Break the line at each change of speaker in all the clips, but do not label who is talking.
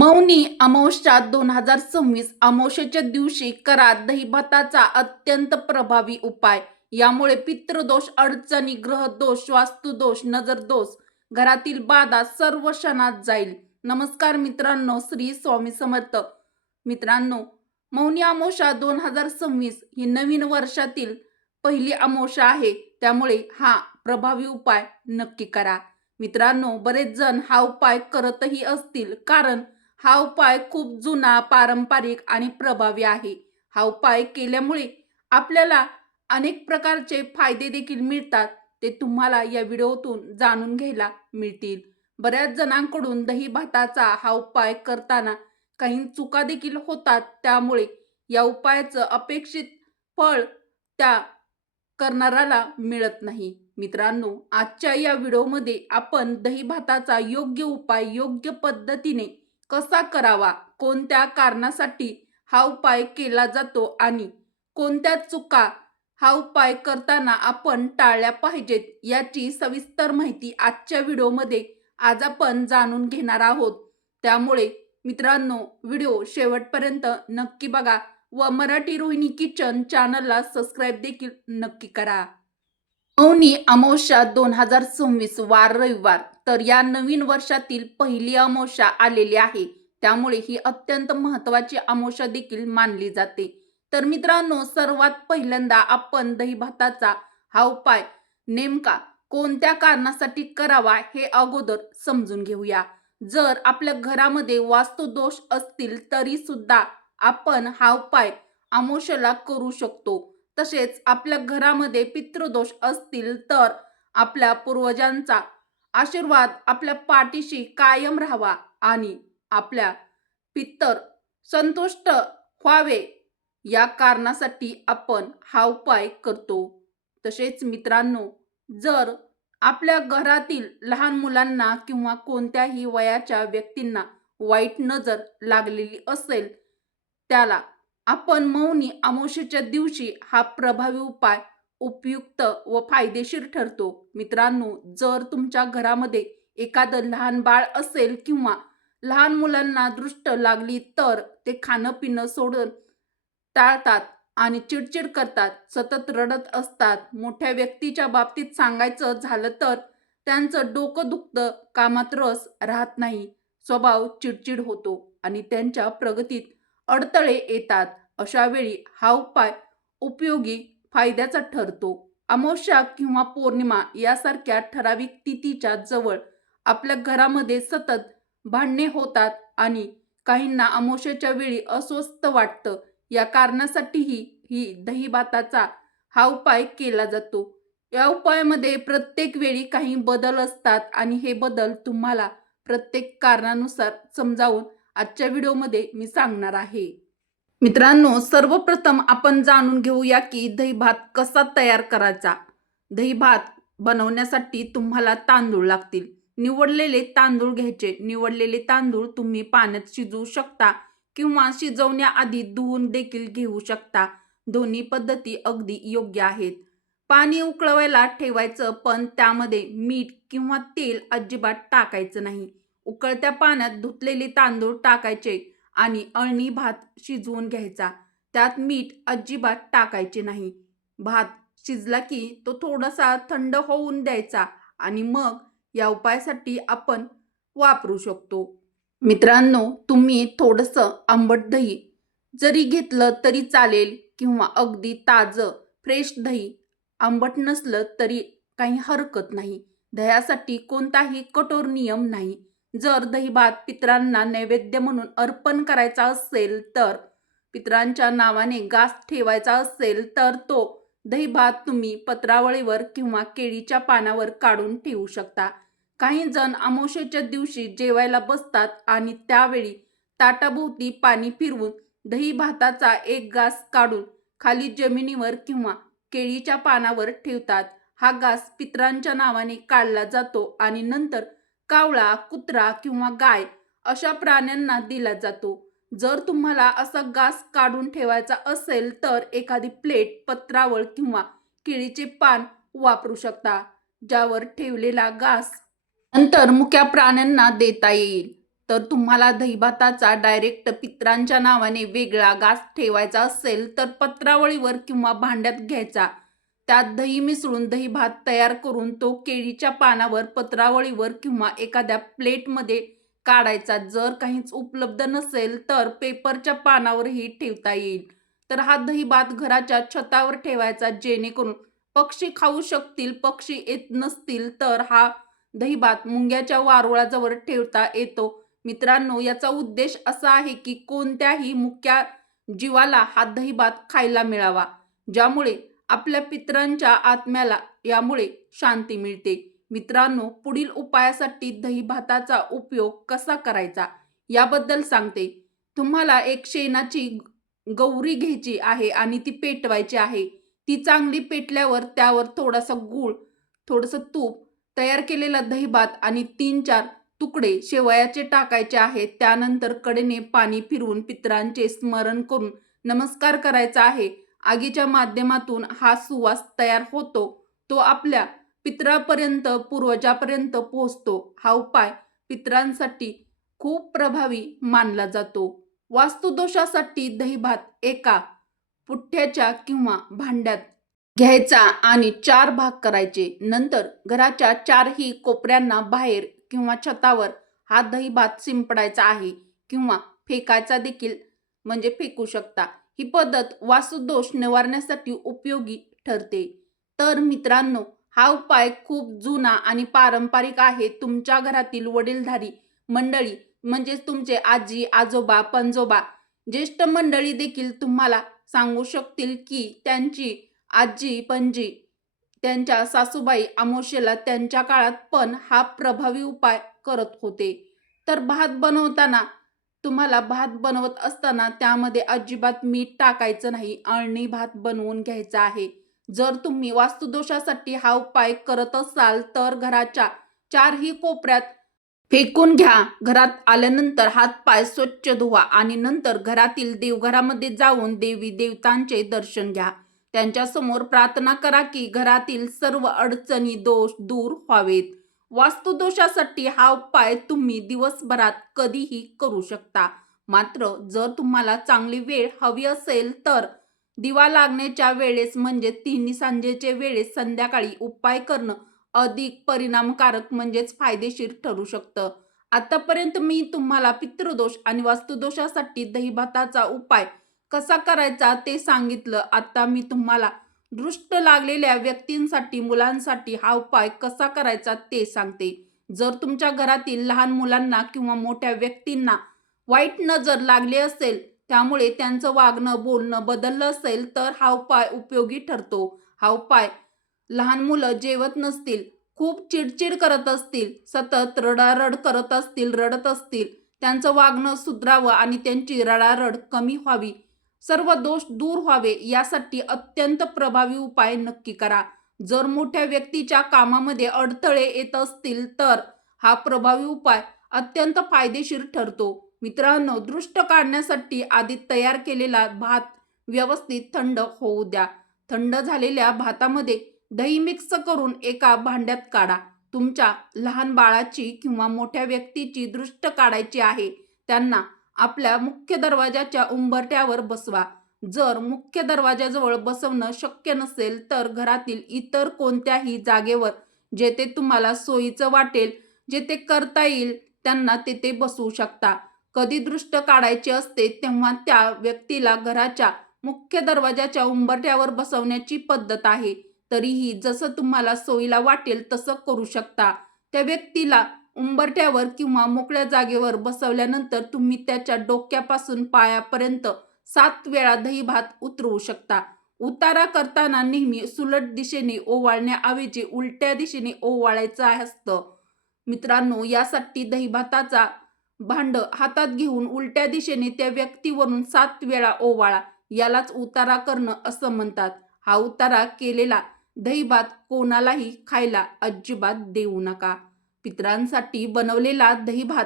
मौनी अमावस्या दोन हजार सव्वीस अमावस्येच्या दिवशी करा दहीभाताचा अत्यंत प्रभावी उपाय. यामुळे पितृदोष अडचणी ग्रहदोष वास्तुदोष नजरदोष घरातील बाधा सर्व क्षणात जाईल. नमस्कार मित्रांनो श्री स्वामी समर्थ. मित्रांनो मौनी अमावस्या दोन हजार सव्वीस ही नवीन वर्षातील पहिली अमावस्या आहे. त्यामुळे हा प्रभावी उपाय नक्की करा. मित्रांनो बरेच जण हा उपाय करतही असतील. कारण हा उपाय खूप जुना पारंपरिक आणि प्रभावी आहे. हा उपाय केल्यामुळे आपल्याला अनेक प्रकारचे फायदे देखील मिळतात. ते तुम्हाला या व्हिडिओतून जाणून घ्यायला मिळतील. बऱ्याच जणांकडून दही भाताचा हा उपाय करताना काही चुका देखील होतात. त्यामुळे या उपायाचं अपेक्षित फळ त्या करणाऱ्याला मिळत नाही. मित्रांनो आजच्या या व्हिडिओमध्ये आपण दही भाताचा योग्य उपाय योग्य पद्धतीने कसा करावा? कोणत्या कारणासाठी हा उपाय केला जातो आणि कोणत्या चुका हा उपाय करताना आपण टाळल्या पाहिजेत याची सविस्तर माहिती आजच्या व्हिडिओमध्ये आज आपण जाणून घेणार आहोत. त्यामुळे मित्रांनो व्हिडिओ शेवटपर्यंत नक्की बघा व मराठी रोहिणी किचन चॅनलला सबस्क्राईब देखील नक्की करा. अवनी अमावस्या दोन हजार सव्वीस वार रविवार. तर या नवीन वर्षातील पहिली अमावस्या आलेली आहे. त्यामुळे ही अत्यंत महत्वाची अमावस्या देखील मानली जाते. तर मित्रांनो सर्वात पहिल्यांदा आपण दही भाताचा हा उपाय नेमका कोणत्या कारणासाठी करावा हे अगोदर समजून घेऊया. जर आपल्या घरामध्ये वास्तुदोष असतील तरी सुद्धा आपण हा उपाय अमावस्याला करू शकतो. तसेच आपल्या घरामध्ये पितृदोष असतील तर आपल्या पूर्वजांचा आशीर्वाद आपल्या पाठीशी कायम राहावा आणि आपल्या पितर संतुष्ट व्हावे. या कारणासाठी आपण हा उपाय करतो. तसेच मित्रांनो जर आपल्या घरातील लहान मुलांना किंवा कोणत्याही वयाच्या व्यक्तींना वाईट नजर लागलेली असेल त्याला आपण मौनी अमावस्येच्या दिवशी हा प्रभावी उपाय उपयुक्त व फायदेशीर ठरतो. मित्रांनो जर तुमच्या घरामध्ये एखादं लहान बाळ असेल किंवा लहान मुलांना दृष्ट लागली तर ते खाणं पिणं सोडून टाळतात आणि चिडचिड करतात सतत रडत असतात. मोठ्या व्यक्तीच्या बाबतीत सांगायचं झालं तर त्यांचं डोकं दुखतं कामात रस राहत नाही स्वभाव चिडचिड होतो आणि त्यांच्या प्रगतीत अडथळे येतात. अशा वेळी हा उपाय उपयोगी फायद्याचा ठरतो. अमावस्या किंवा पौर्णिमा यासारख्या ठराविक तिथीच्या जवळ आपल्या घरामध्ये सतत भांडणे होतात आणि काहींना अमावस्याच्या वेळी अस्वस्थ वाटतं. या कारणासाठीही ही दहीभाताचा हा उपाय केला जातो. या उपायामध्ये प्रत्येक वेळी काही बदल असतात आणि हे बदल तुम्हाला प्रत्येक कारणानुसार समजावून आजच्या व्हिडिओमध्ये मी सांगणार आहे. मित्रांनो सर्वप्रथम आपण जाणून घेऊया की दही भात कसा तयार करायचा. दही भात बनवण्यासाठी तुम्हाला तांदूळ लागतील. निवडलेले तांदूळ घ्यायचे. निवडलेले तांदूळ तुम्ही पाण्यात शिजवू शकता किंवा शिजवण्याआधी धुवून देखील घेऊ शकता. दोन्ही पद्धती अगदी योग्य आहेत. पाणी उकळवायला ठेवायचं पण त्यामध्ये मीठ किंवा तेल अजिबात टाकायचं नाही. उकळत्या पाण्यात धुतलेले तांदूळ टाकायचे. आणि अळणी भात शिजवून घ्यायचा. त्यात मीठ अजिबात टाकायचे नाही. भात शिजला की तो थोडासा थंड होऊन द्यायचा आणि मग या उपायासाठी आपण वापरू शकतो. मित्रांनो तुम्ही थोडंसं आंबट दही जरी घेतलं तरी चालेल किंवा अगदी ताजं फ्रेश दही आंबट नसलं तरी काही हरकत नाही. दह्यासाठी कोणताही कठोर नियम नाही. जर दहीभात पितरांना नैवेद्य म्हणून अर्पण करायचा असेल तर पितरांच्या नावाने गास ठेवायचा असेल तर तो दहीभात तुम्ही पत्रावळीवर किंवा केळीच्या पानावर काढून ठेवू शकता. काही जण अमावस्येच्या दिवशी जेवायला बसतात आणि त्यावेळी ताटाभोवती पाणी फिरवून दही भाताचा एक घास काढून खाली जमिनीवर किंवा केळीच्या पानावर ठेवतात. हा घास पितरांच्या नावाने काढला जातो आणि नंतर कावळा कुत्रा किंवा गाय अशा प्राण्यांना दिला जातो. जर तुम्हाला असा घास काढून ठेवायचा असेल तर एखादी प्लेट पत्रावळ किंवा केळीचे पान वापरू शकता ज्यावर ठेवलेला घास नंतर मुक्या प्राण्यांना देता येईल. तर तुम्हाला दहीभाताचा डायरेक्ट पित्रांच्या नावाने वेगळा घास ठेवायचा असेल तर पत्रावळीवर किंवा भांड्यात घ्यायचा. त्यात दही मिसळून दही भात तयार करून तो केळीच्या पानावर पत्रावळीवर किंवा एखाद्या प्लेटमध्ये काढायचा. जर काहीच उपलब्ध नसेल तर पेपरच्या पानावरही ठेवता येईल. तर हा दही भात घराच्या छतावर ठेवायचा जेणेकरून पक्षी खाऊ शकतील पक्षी येत नसतील तर हा दही भात मुंग्याच्या वारुळाजवळ ठेवता येतो. मित्रांनो याचा उद्देश असा आहे की कोणत्याही मुक्या जीवाला हा दही भात खायला मिळावा ज्यामुळे आपल्या पितरांच्या आत्म्याला यामुळे शांती मिळते. मित्रांनो पुढील उपायासाठी दही भाताचा उपयोग कसा करायचा याबद्दल सांगते. तुम्हाला एक शेणाची गौरी घ्यायची आहे आणि ती पेटवायची आहे. ती चांगली पेटल्यावर त्यावर थोडासा गूळ थोडंसं तूप तयार केलेला दही भात आणि तीन चार तुकडे शेवयाचे टाकायचे आहेत त्यानंतर कडेने पाणी फिरवून पितरांचे स्मरण करून नमस्कार करायचा आहे. आगीच्या माध्यमातून हा सुवास तयार होतो तो आपल्या पितरापर्यंत पूर्वजापर्यंत पोहोचतो. हा उपाय पितरांसाठी खूप प्रभावी मानला जातो. वास्तुदोषासाठी दहीभात एका पुठ्ठ्याच्या किंवा भांड्यात घ्यायचा आणि चार भाग करायचे. नंतर घराच्या चारही कोपऱ्यांना बाहेर किंवा छतावर हा दही भात शिंपडायचा आहे किंवा फेकायचा देखील म्हणजे फेकू शकता. ही पद्धत वास्तुदोष निवारण्यासाठी उपयोगी ठरते. तर मित्रांनो हा उपाय खूप जुना आणि पारंपरिक आहे तुमच्या घरातील वडीलधारी मंडळी म्हणजेच तुमचे आजी आजोबा पंजोबा ज्येष्ठ मंडळी देखील तुम्हाला सांगू शकतील की त्यांची आजी पणजी त्यांच्या सासूबाई आमोशेला त्यांच्या काळात पण हा प्रभावी उपाय करत होते. तर भात बनवताना तुम्हाला भात बनवत असताना त्यामध्ये अजिबात मीठ टाकायचं नाही अळणी भात बनवून घ्यायचा आहे. जर तुम्ही वास्तुदोषासाठी हा उपाय करत असाल तर घराच्या चारही कोपऱ्यात फेकून घ्या. घरात आल्यानंतर हात पाय स्वच्छ धुवा आणि नंतर घरातील देवघरामध्ये जाऊन देवी देवतांचे दर्शन घ्या. त्यांच्यासमोर प्रार्थना करा की घरातील सर्व अडचणी दोष दूर व्हावेत. वास्तुदोषासाठी हा उपाय तुम्ही दिवसभरात कधीही करू शकता. मात्र जर तुम्हाला चांगली वेळ हवी असेल तर दिवा लागण्याच्या वेळेस म्हणजे तिन्ही सांजेच्या वेळेस संध्याकाळी उपाय करणं अधिक परिणामकारक म्हणजेच फायदेशीर ठरू शकतं. आतापर्यंत मी तुम्हाला पितृदोष आणि वास्तुदोषासाठी दहीभाताचा उपाय कसा करायचा ते सांगितलं. आता मी तुम्हाला दृष्ट लागलेल्या व्यक्तींसाठी मुलांसाठी हा उपाय कसा करायचा ते सांगते. जर तुमच्या घरातील लहान मुलांना किंवा मोठ्या व्यक्तींना वाईट नजर लागली असेल त्यामुळे त्यांचं वागणं बोलणं बदललं असेल तर हा उपाय उपयोगी ठरतो. हा उपाय लहान मुलं जेवत नसतील खूप चिडचिड करत असतील सतत रडारड करत असतील रडत असतील त्यांचं वागणं सुधरावं आणि त्यांची रडारड कमी व्हावी. सर्व दोष दूर व्हावे यासाठी अत्यंत प्रभावी उपाय नक्की करा. जर मोठ्या व्यक्तीच्या कामामध्ये अडथळे येत असतील तर हा प्रभावी उपाय अत्यंत फायदेशीर ठरतो. मित्रांनो दृष्ट काढण्यासाठी आधी तयार केलेला भात व्यवस्थित थंड होऊ द्या. थंड झालेल्या भातामध्ये दही मिक्स करून एका भांड्यात काढा. तुमच्या लहान बाळाची किंवा मोठ्या व्यक्तीची दृष्ट काढायची आहे. त्यांना आपल्या मुख्य दरवाजाच्या उंबरट्यावर बसवा. जर मुख्य दरवाजाजवळ बसवणं शक्य नसेल तर घरातील इतर कोणत्याही जागेवर जेथे तुम्हाला सोयीचं वाटेल जेथे करता येईल त्यांना तेथे बसवू शकता. कधी दृष्ट काढायची असते तेव्हा त्या व्यक्तीला घराच्या मुख्य दरवाजाच्या उंबरट्यावर बसवण्याची पद्धत आहे. तरीही जसं तुम्हाला सोयीला वाटेल तसं करू शकता. त्या व्यक्तीला उंबरट्यावर किंवा मोकळ्या जागेवर बसवल्यानंतर तुम्ही त्याच्या डोक्यापासून पायापर्यंत सात वेळा दही भात उतरवू शकता. उतारा करताना नेहमी सुलट दिशेने ओवाळण्याऐवजी उलट्या दिशेने ओवाळायचं असतं. मित्रांनो यासाठी दहीभाताचा भांड हातात घेऊन उलट्या दिशेने त्या व्यक्तीवरून सात वेळा ओवाळा. यालाच उतारा करणं असं म्हणतात. हा उतारा केलेला दहीभात कोणालाही खायला अजिबात देऊ नका. पितरांसाठी बनवलेला दहीभात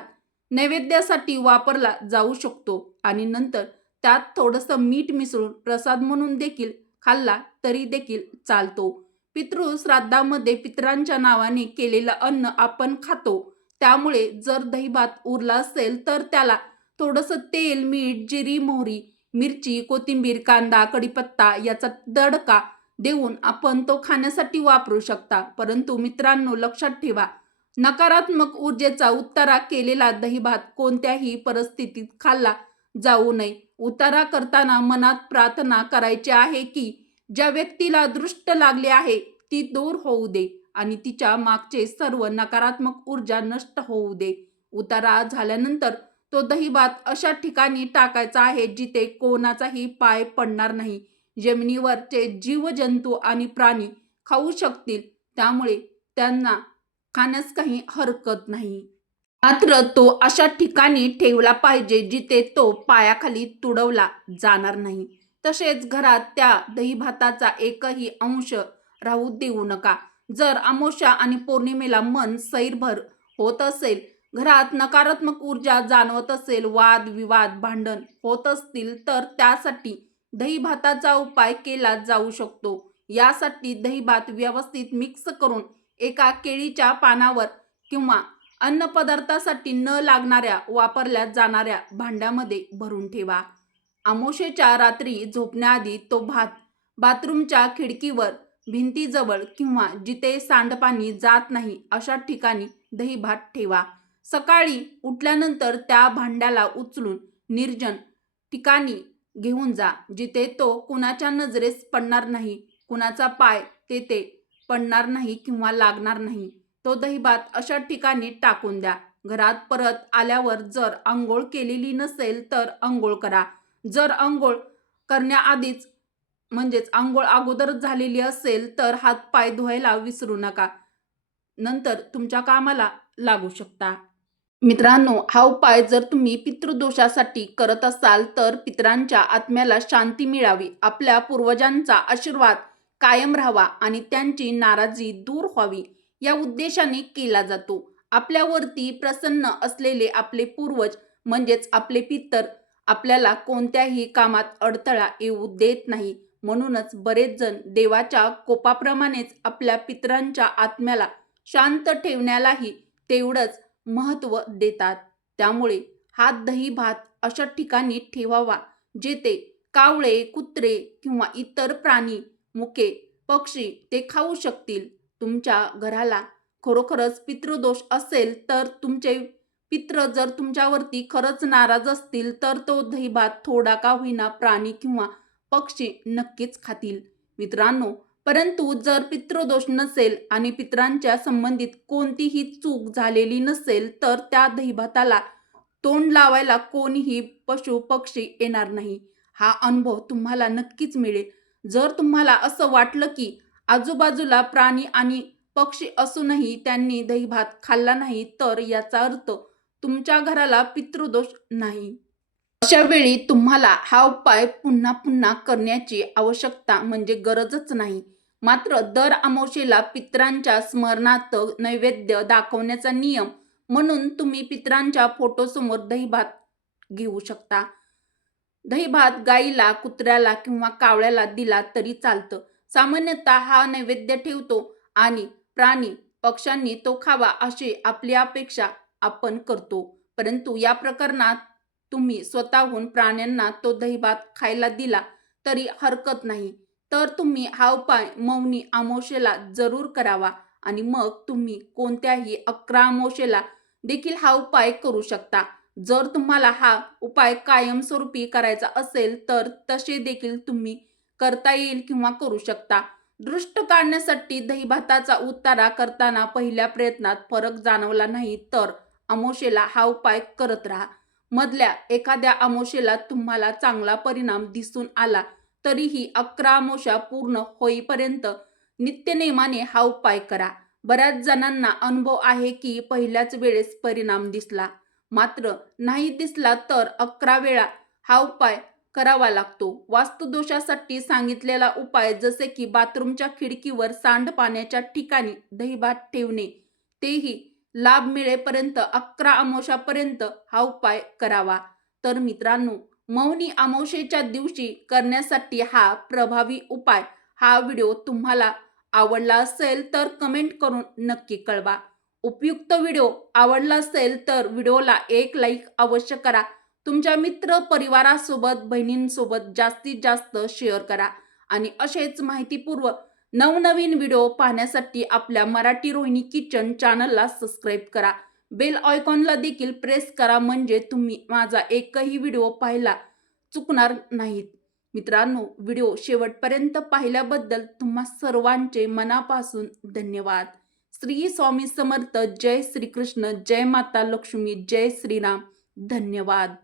नैवेद्यासाठी वापरला जाऊ शकतो आणि नंतर त्यात थोडंसं मीठ मिसळून प्रसाद म्हणून देखील खाल्ला तरी देखील चालतो. पितृ श्राद्धामध्ये पितरांच्या नावाने केलेलं अन्न आपण खातो. त्यामुळे जर दही भात उरला असेल तर त्याला थोडंसं तेल मीठ जिरी मोहरी मिरची कोथिंबीर कांदा कढीपत्ता याचा दडका देऊन आपण तो खाण्यासाठी वापरू शकता. परंतु मित्रांनो लक्षात ठेवा नकारात्मक ऊर्जेचा उतारा केलेला दहीभात कोणत्याही परिस्थितीत खाल्ला जाऊ नये. उतारा करताना मनात प्रार्थना करायची आहे की ज्या व्यक्तीला दृष्ट लागले आहे ती दूर होऊ दे आणि तिच्या मागचे सर्व नकारात्मक ऊर्जा नष्ट होऊ दे. उतारा झाल्यानंतर तो दहीभात अशा ठिकाणी टाकायचा आहे जिथे कोणाचाही पाय पडणार नाही. जमिनीवरचे जीवजंतू आणि प्राणी खाऊ शकतील त्यामुळे त्यांना खाण्यास काही हरकत नाही. मात्र तो अशा ठिकाणी ठेवला पाहिजे जिथे तो पायाखाली तुडवला जाणार नाही. तसेच घरात त्या दही भाताचा एकही अंश राहू देऊ नका. जर अमावस्या आणि पौर्णिमेला मन सैरभर होत असेल घरात नकारात्मक ऊर्जा जाणवत असेल वाद विवाद भांडण होत असतील तर त्यासाठी दही भाताचा उपाय केला जाऊ शकतो. यासाठी दही भात व्यवस्थित मिक्स करून एका केळीच्या पानावर किंवा अन्नपदार्थासाठी न लागणाऱ्या वापरल्या जाणाऱ्या भांड्यामध्ये भरून ठेवा. आमोशेच्या रात्री झोपण्याआधी तो भात बाथरूमच्या खिडकीवर भिंतीजवळ किंवा जिथे सांडपाणी जात नाही अशा ठिकाणी दही भात ठेवा. सकाळी उठल्यानंतर त्या भांड्याला उचलून निर्जन ठिकाणी घेऊन जा जिथे तो कुणाच्या नजरेस पडणार नाही कुणाचा पाय तेथे पडणार नाही किंवा लागणार नाही. तो दहीभात अशा ठिकाणी टाकून द्या. घरात परत आल्यावर जर आंघोळ केलेली नसेल तर आंघोळ करा. जर आंघोळ करण्याआधीच म्हणजेच आंघोळ अगोदर झालेली असेल तर हात पाय धुवायला विसरू नका. नंतर तुमच्या कामाला लागू शकता. मित्रांनो हा उपाय जर तुम्ही पितृदोषासाठी करत असाल तर पितरांच्या आत्म्याला शांती मिळावी. आपल्या पूर्वजांचा आशीर्वाद कायम राहावा आणि त्यांची नाराजी दूर व्हावी. या उद्देशाने केला जातो. आपल्यावरती प्रसन्न असलेले आपले पूर्वज म्हणजेच आपले पितर आपल्याला कोणत्याही कामात अडथळा येऊ देत नाही. म्हणूनच बरेच जण देवाच्या कोपाप्रमाणेच आपल्या पितरांच्या आत्म्याला शांत ठेवण्यालाही तेवढंच महत्त्व देतात. त्यामुळे हात दही भात अशा ठिकाणी ठेवावा जेथे कावळे कुत्रे किंवा इतर प्राणी मुके पक्षी ते खाऊ शकतील. तुमच्या घराला खरोखरच पितृदोष असेल तर तुमचे पित्र जर तुमच्यावरती खरंच नाराज असतील तर तो दहीभात थोडा का होईना प्राणी किंवा पक्षी नक्कीच खातील. मित्रांनो परंतु जर पितृदोष नसेल आणि पितरांच्या संबंधित कोणतीही चूक झालेली नसेल तर त्या दहीभाताला तोंड लावायला कोणीही पशु पक्षी येणार नाही. हा अनुभव तुम्हाला नक्कीच मिळेल. जर तुम्हाला असं वाटलं की आजूबाजूला प्राणी आणि पक्षी असूनही त्यांनी दहीभात खाल्ला नाही तर याचा अर्थ तुमच्या घराला पितृदोष नाही. अशा वेळी तुम्हाला हा उपाय पुन्हा पुन्हा करण्याची आवश्यकता म्हणजे गरजच नाही. मात्र दर अमावशेला पित्रांच्या स्मरणार्थ नैवेद्य दाखवण्याचा नियम म्हणून तुम्ही पित्रांच्या फोटोसमोर दहीभात घेऊ शकता. दहीभात गाईला कुत्र्याला किंवा कावळ्याला दिला तरी चालतं. सामान्यतः हा नैवेद्य ठेवतो आणि प्राणी पक्ष्यांनी तो खावा अशी आपली अपेक्षा आपण करतो. परंतु या प्रकरणात तुम्ही स्वतःहून प्राण्यांना तो दहीभात खायला दिला तरी हरकत नाही. तर तुम्ही हा उपाय मौनी अमावशेला जरूर करावा आणि मग तुम्ही कोणत्याही अकरा अमावशेला देखील हा उपाय करू शकता. जर तुम्हाला हा उपाय कायमस्वरूपी करायचा असेल तर तसे देखील तुम्ही करता येईल किंवा करू शकता. दृष्ट काढण्यासाठी दहीभाताचा उतारा करताना पहिल्या प्रयत्नात फरक जाणवला नाही तर अमोशेला हा उपाय करत राहा. मधल्या एखाद्या अमोशेला तुम्हाला चांगला परिणाम दिसून आला तरीही अकरा अमोशा पूर्ण होईपर्यंत नित्यनेमाने हा उपाय करा. बऱ्याच जणांना अनुभव आहे की पहिल्याच वेळेस परिणाम दिसला. मात्र नाही दिसला तर अकरा वेळा हा उपाय करावा लागतो. वास्तुदोषासाठी सांगितलेला उपाय जसे की बाथरूमच्या खिडकीवर सांडपाण्याच्या ठिकाणी दहीभात ठेवणे तेही लाभ मिळेपर्यंत अकरा अमावशापर्यंत हा उपाय करावा. तर मित्रांनो मौनी अमावशेच्या दिवशी करण्यासाठी हा प्रभावी उपाय हा व्हिडिओ तुम्हाला आवडला असेल तर कमेंट करून नक्की कळवा. उपयुक्त व्हिडिओ आवडला असेल तर व्हिडिओला एक लाईक अवश्य करा. तुमच्या मित्र परिवारासोबत बहिणींसोबत जास्तीत जास्त शेअर करा. आणि असेच माहितीपूर्व नवनवीन व्हिडिओ पाहण्यासाठी आपल्या मराठी रोहिणी किचन चॅनलला सबस्क्राईब करा. बेल ऑयकॉनला देखील प्रेस करा म्हणजे तुम्ही माझा एकही व्हिडिओ पाहायला चुकणार नाहीत. मित्रांनो व्हिडिओ शेवटपर्यंत पाहिल्याबद्दल तुम्हा सर्वांचे मनापासून धन्यवाद. श्री स्वामी समर्थ. जय श्रीकृष्ण. जय माता लक्ष्मी. जय श्रीराम. धन्यवाद.